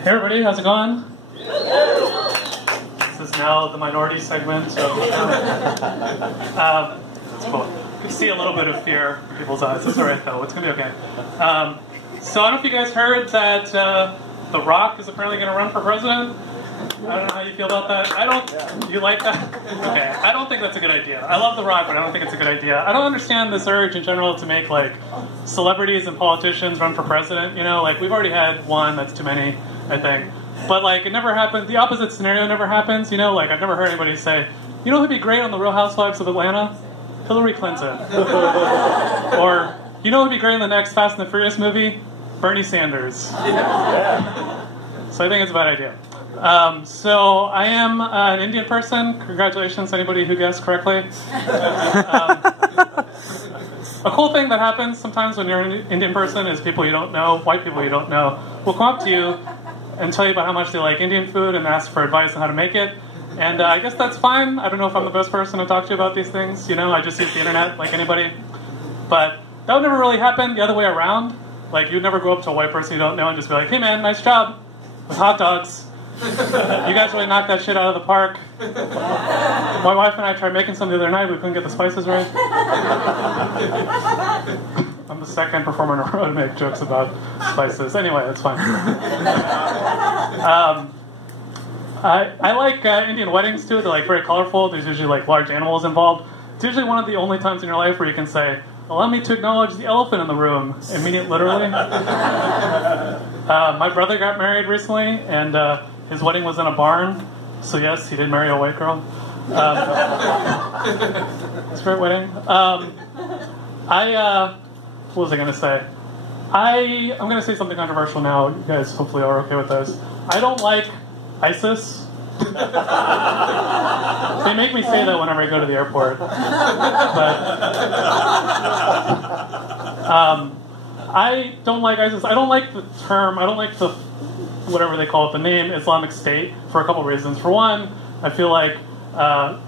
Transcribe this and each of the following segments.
Hey everybody, how's it going? This is now the minority segment. So, it's cool. You can see a little bit of fear in people's eyes. It's alright though, it's going to be okay. So I don't know if you guys heard that The Rock is apparently going to run for president. I don't know how you feel about that. You like that? Okay, I don't think that's a good idea. I love The Rock, but I don't think it's a good idea. I don't understand this urge in general to make, like, celebrities and politicians run for president. You know, like, we've already had one, that's too many, I think. But, like, it never happened. The opposite scenario never happens, you know? Like, I've never heard anybody say, you know who'd be great on The Real Housewives of Atlanta? Hillary Clinton. Or, you know who'd be great in the next Fast and the Furious movie? Bernie Sanders. So I think it's a bad idea. So I am an Indian person. Congratulations to anybody who guessed correctly. A cool thing that happens sometimes when you're an Indian person is people you don't know, white people you don't know, will come up to you and tell you about how much they like Indian food and ask for advice on how to make it. And I guess that's fine. I don't know if I'm the best person to talk to you about these things. You know, I just use the internet like anybody. But that would never really happen the other way around. Like, you'd never go up to a white person you don't know and just be like, hey man, nice job with hot dogs. You guys really knocked that shit out of the park. My wife and I tried making some the other night. We couldn't get the spices right. I'm the second performer in a row to make jokes about spices. Anyway, that's fine. I like Indian weddings too. They're like very colorful. There's usually like large animals involved. It's usually one of the only times in your life where you can say, allow me to acknowledge the elephant in the room. Literally. My brother got married recently, and his wedding was in a barn, so yes, he did marry a white girl. It's a great wedding. What was I going to say? I'm going to say something controversial now. You guys hopefully are okay with this. I don't like ISIS. They make me say that whenever I go to the airport. But I don't like ISIS. I don't like the term. I don't like the whatever they call it, the name Islamic State, for a couple reasons. For one, I feel like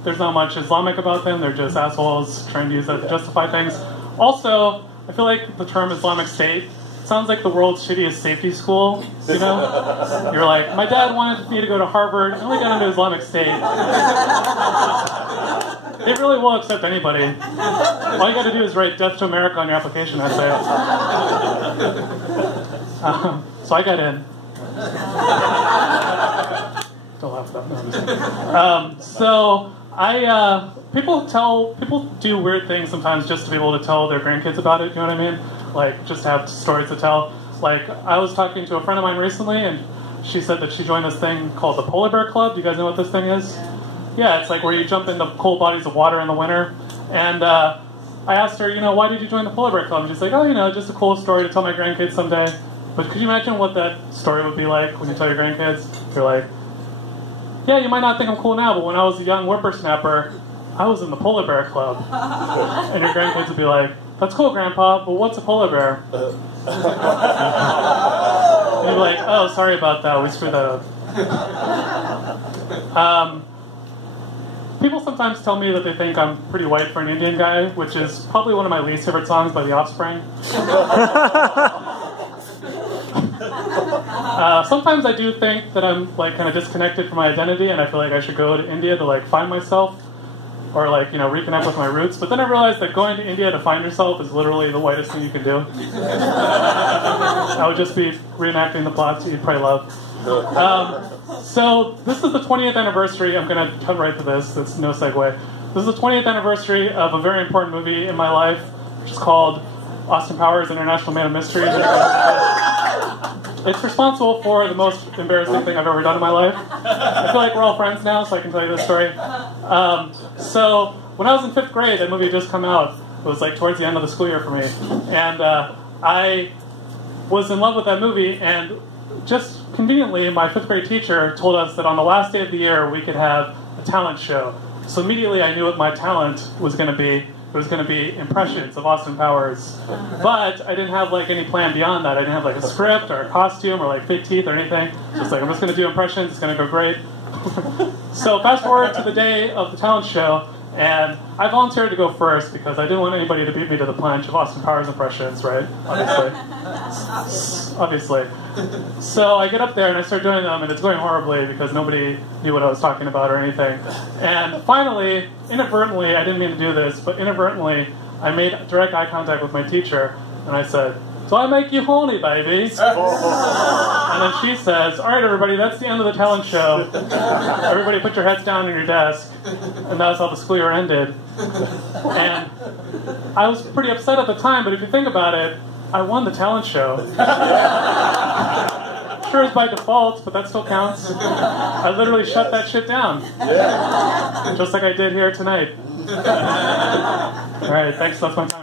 there's not much Islamic about them. They're just assholes trying to use that to justify things. Also, I feel like the term Islamic State sounds like the world's shittiest safety school, you know? You're like, my dad wanted me to go to Harvard, and we got into Islamic State. It really will accept anybody. All you gotta do is write Death to America on your application essay. So I got in. Don't laugh at that. So people do weird things sometimes just to be able to tell their grandkids about it. You know what I mean? Like just have stories to tell. Like I was talking to a friend of mine recently, and she said that she joined this thing called the Polar Bear Club. Do you guys know what this thing is? Yeah, it's like where you jump into cold bodies of water in the winter. And I asked her, why did you join the Polar Bear Club? And she's like, just a cool story to tell my grandkids someday. But could you imagine what that story would be like when you tell your grandkids? You're like, yeah, you might not think I'm cool now, but when I was a young whippersnapper, I was in the Polar Bear Club. And your grandkids would be like, that's cool, Grandpa, but what's a polar bear? And you'd be like, oh, sorry about that, we screwed that up. People sometimes tell me that they think I'm pretty white for an Indian guy, which is probably one of my least favorite songs by The Offspring. Sometimes I do think that I'm like kind of disconnected from my identity, and I feel like I should go to India to like find myself, or like reconnect with my roots. But then I realized that going to India to find yourself is literally the whitest thing you can do. I would just be reenacting the plots that you'd probably love. So this is the 20th anniversary. I'm going to cut right to this. That's no segue. This is the 20th anniversary of a very important movie in my life, which is called Austin Powers, International Man of Mystery. It's responsible for the most embarrassing thing I've ever done in my life. I feel like we're all friends now, so I can tell you this story. So when I was in 5th grade, that movie had just come out. It was like towards the end of the school year for me. And I was in love with that movie, and just conveniently, my 5th grade teacher told us that on the last day of the year, we could have a talent show. So immediately I knew what my talent was going to be. It was going to be impressions of Austin Powers. But I didn't have like any plan beyond that. I didn't have like a script or a costume or like fake teeth or anything. Just like, I'm just going to do impressions. It's going to go great. So fast forward to the day of the talent show, And I volunteered to go first because I didn't want anybody to beat me to the punch of Austin Powers impressions, right? Obviously. So I get up there and I start doing them, and it's going horribly because nobody knew what I was talking about or anything. And finally, inadvertently, I didn't mean to do this, but inadvertently, I made direct eye contact with my teacher, and I said, "So I make you horny, baby?" And then she says, "All right, everybody, that's the end of the talent show. Everybody put your heads down on your desk." And that's how the school year ended. And I was pretty upset at the time, but if you think about it, I won the talent show. Sure, it's by default, but that still counts. I literally shut that shit down. Just like I did here tonight. All right, thanks. That's my time.